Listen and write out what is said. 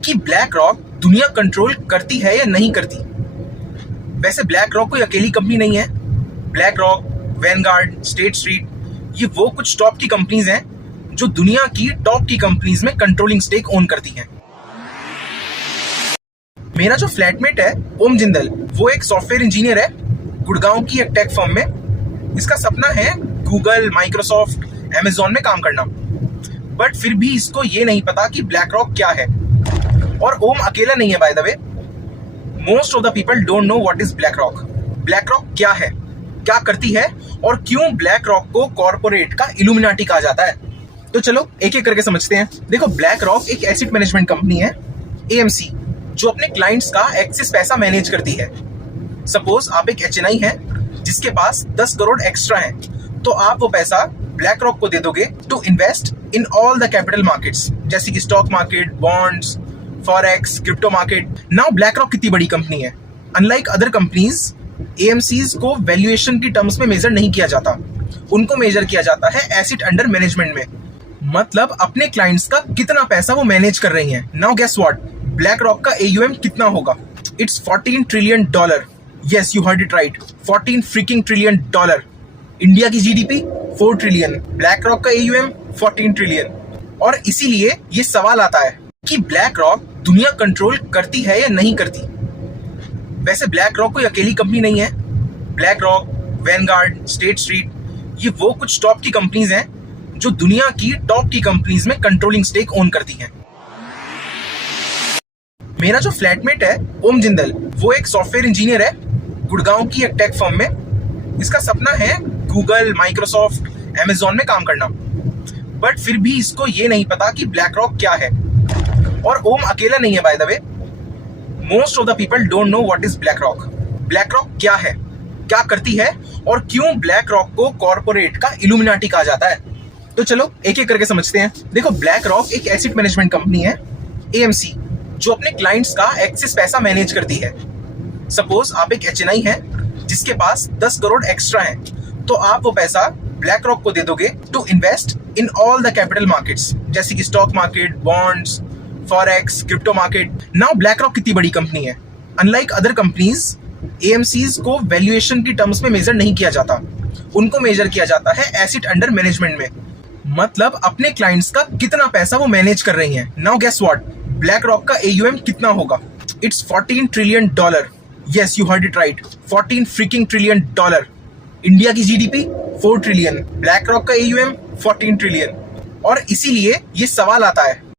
कि black rock दुनिया control करती है या नहीं करती। वैसे ब्लैक रॉक कोई अकेली कंपनी नहीं है। Black rock, Vanguard, state street, ये वो कुछ टॉप की कंपनीज हैं जो दुनिया की टॉप की कंपनीज में कंट्रोलिंग स्टेक ओन करती हैं। मेरा जो फ्लैटमेट है ओम जिंदल, वो एक सॉफ्टवेयर इंजीनियर है गुड़गांव की एक टेक फर्म में। इसका सपना है गूगल, माइक्रोसॉफ्ट, अमेजॉन में काम करना, बट फिर भी इसको ये नहीं पता कि ब्लैक रॉक क्या है। और ओम अकेला नहीं है, by the way. Most of the people don't know what is black rock. Black rock क्या है, क्या करती है, और क्यों ब्लैक रॉक को कॉर्पोरेट का इल्यूमिनाटी कहा जाता है। तो चलो एक एक करके समझते हैं। देखो, ब्लैक रॉक एक एसेट मैनेजमेंट कंपनी है, एएमसी, जो अपने क्लाइंट्स का एक्सेस पैसा मैनेज करती है। सपोज आप एक एचएनआई है जिसके पास 10 करोड़ एक्स्ट्रा है, तो आप वो पैसा ब्लैक रॉक को दे दोगे to invest in all the capital markets, जैसे कि stock market, bonds, forex, crypto market. Now BlackRock कितनी बड़ी कंपनी है। अनलाइक अदर कंपनीज, एएमसीज को वैल्यूएशन की टर्म्स में मेजर नहीं किया जाता, उनको मेजर किया जाता है एसेट अंडर मैनेजमेंट में, मतलब अपने क्लाइंट्स का कितना पैसा वो मैनेज कर रही हैं। Now guess what, BlackRock का एयूएम कितना होगा? It's $14 trillion. Yes, you heard it right, 14 freaking trillion dollar. India की जीडीपी 4 ट्रिलियन, ब्लैक रॉक का एयूएम 14 ट्रिलियन। और इसीलिए ये सवाल आता है कि ब्लैक रॉक दुनिया कंट्रोल करती है या नहीं करती। वैसे ब्लैक रॉक कोई अकेली कंपनी नहीं है। Black rock, Vanguard, state street, ये वो कुछ टॉप की कंपनीज हैं जो दुनिया की टॉप की कंपनीज में कंट्रोलिंग स्टेक ओन करती हैं। मेरा जो फ्लैटमेट है ओम जिंदल, वो एक सॉफ्टवेयर इंजीनियर है गुड़गांव की एक टेक फर्म में। इसका सपना है गूगल, माइक्रोसॉफ्ट, अमेजॉन में काम करना, बट फिर भी इसको ये नहीं पता कि ब्लैक रॉक क्या है। और ओम अकेला नहीं है, by the way. Most of the people don't know what is black rock. Black rock क्या है, क्या करती है, और क्यों ब्लैक रॉक को कॉर्पोरेट का इल्यूमिनाटी कहा जाता है। तो चलो एक एक करके समझते हैं। देखो, ब्लैक रॉक एक एसेट मैनेजमेंट कंपनी है, एएमसी, जो अपने क्लाइंट्स का एक्सेस पैसा मैनेज करती है। सपोज आप एक एचएनआई है जिसके पास 10 करोड़ एक्स्ट्रा है, तो आप वो पैसा ब्लैक रॉक को दे दोगे to invest in all the capital markets, जैसे कि stock market, bonds, forex, crypto market. Now BlackRock कितनी बड़ी कंपनी है। अनलाइक अदर कंपनीज, एएमसीज को वैल्यूएशन की टर्म्स में मेजर नहीं किया जाता, उनको मेजर किया जाता है एसेट अंडर मैनेजमेंट में, मतलब अपने क्लाइंट्स का कितना पैसा वो मैनेज कर रही हैं। Now guess what, BlackRock का एयूएम कितना होगा? It's $14 trillion. Yes, you heard it right, 14 freaking trillion dollar. India की जीडीपी 4 ट्रिलियन, ब्लैक रॉक का एयूएम 14 ट्रिलियन। और इसीलिए ये सवाल आता है